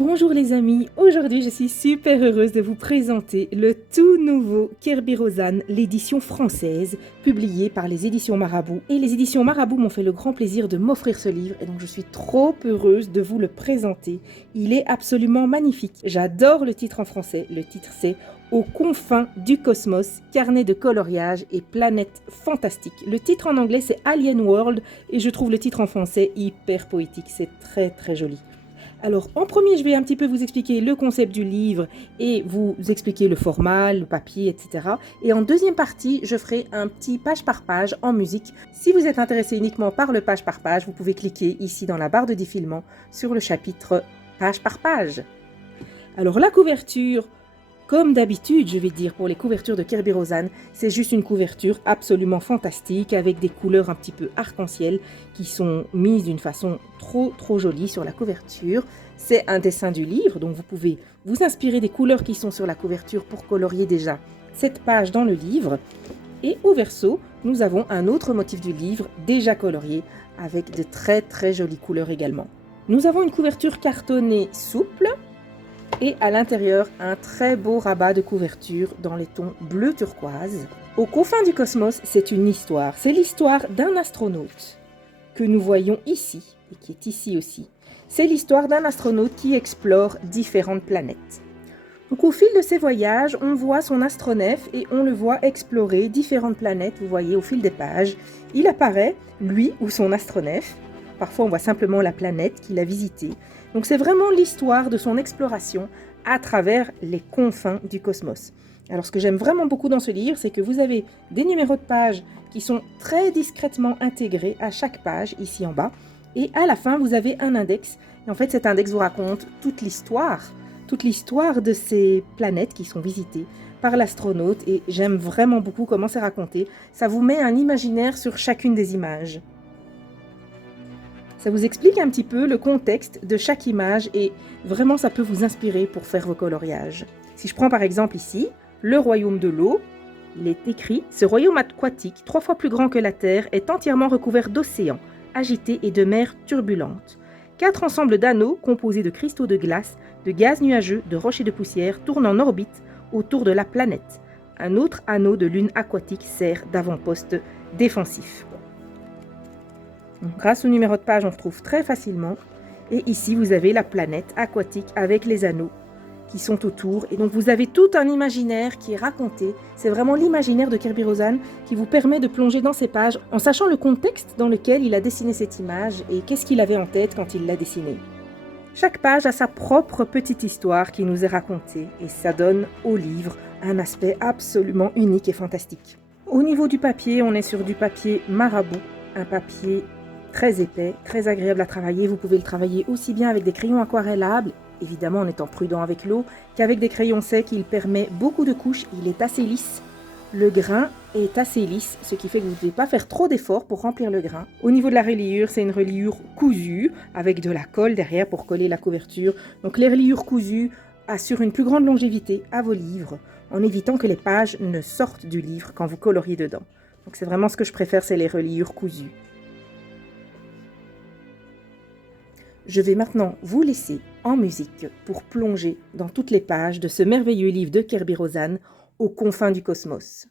Bonjour les amis, aujourd'hui je suis super heureuse de vous présenter le tout nouveau Kerbirosan, l'édition française, publiée par les éditions Marabout. Et les éditions Marabout m'ont fait le grand plaisir de m'offrir ce livre et donc je suis trop heureuse de vous le présenter. Il est absolument magnifique. J'adore le titre en français, le titre c'est Aux confins du cosmos, carnet de coloriage et planète fantastique. Le titre en anglais c'est Alien World et je trouve le titre en français hyper poétique, c'est très joli. Alors, en premier, je vais un petit peu vous expliquer le concept du livre et vous expliquer le format, le papier, etc. Et en deuxième partie, je ferai un petit page par page en musique. Si vous êtes intéressé uniquement par le page par page, vous pouvez cliquer ici dans la barre de défilement sur le chapitre page par page. Alors, la couverture, comme d'habitude, je vais dire, pour les couvertures de Kerbirosan, c'est juste une couverture absolument fantastique avec des couleurs un petit peu arc-en-ciel qui sont mises d'une façon trop jolie sur la couverture. C'est un dessin du livre, donc vous pouvez vous inspirer des couleurs qui sont sur la couverture pour colorier déjà cette page dans le livre. Et au verso, nous avons un autre motif du livre déjà colorié avec de très jolies couleurs également. Nous avons une couverture cartonnée souple, et à l'intérieur, un très beau rabat de couverture dans les tons bleu turquoise. Aux confins du cosmos, c'est une histoire. C'est l'histoire d'un astronaute que nous voyons ici, et qui est ici aussi. C'est l'histoire d'un astronaute qui explore différentes planètes. Donc au fil de ses voyages, on voit son astronef et on le voit explorer différentes planètes, vous voyez, au fil des pages. Il apparaît, lui ou son astronef. Parfois, on voit simplement la planète qu'il a visitée. Donc, c'est vraiment l'histoire de son exploration à travers les confins du cosmos. Alors, ce que j'aime vraiment beaucoup dans ce livre, c'est que vous avez des numéros de pages qui sont très discrètement intégrés à chaque page, ici en bas. Et à la fin, vous avez un index. Et en fait, cet index vous raconte toute l'histoire de ces planètes qui sont visitées par l'astronaute. Et j'aime vraiment beaucoup comment c'est raconté. Ça vous met un imaginaire sur chacune des images. Ça vous explique un petit peu le contexte de chaque image et vraiment ça peut vous inspirer pour faire vos coloriages. Si je prends par exemple ici, le royaume de l'eau, il est écrit « Ce royaume aquatique, 3 fois plus grand que la Terre, est entièrement recouvert d'océans agités et de mers turbulentes. 4 ensembles d'anneaux composés de cristaux de glace, de gaz nuageux, de roches et de poussière tournent en orbite autour de la planète. Un autre anneau de lune aquatique sert d'avant-poste défensif. » Donc, grâce au numéro de page, on retrouve très facilement. Et ici, vous avez la planète aquatique avec les anneaux qui sont autour. Et donc, vous avez tout un imaginaire qui est raconté. C'est vraiment l'imaginaire de Kerbirosan qui vous permet de plonger dans ces pages en sachant le contexte dans lequel il a dessiné cette image et qu'est-ce qu'il avait en tête quand il l'a dessinée. Chaque page a sa propre petite histoire qui nous est racontée et ça donne au livre un aspect absolument unique et fantastique. Au niveau du papier, on est sur du papier Marabout, un papier très épais, très agréable à travailler. Vous pouvez le travailler aussi bien avec des crayons aquarellables, évidemment en étant prudent avec l'eau, qu'avec des crayons secs. Il permet beaucoup de couches, il est assez lisse. Le grain est assez lisse, ce qui fait que vous ne devez pas faire trop d'efforts pour remplir le grain. Au niveau de la reliure, c'est une reliure cousue, avec de la colle derrière pour coller la couverture. Donc les reliures cousues assurent une plus grande longévité à vos livres, en évitant que les pages ne sortent du livre quand vous coloriez dedans. Donc c'est vraiment ce que je préfère, c'est les reliures cousues. Je vais maintenant vous laisser en musique pour plonger dans toutes les pages de ce merveilleux livre de Kerbirosan, Aux confins du cosmos.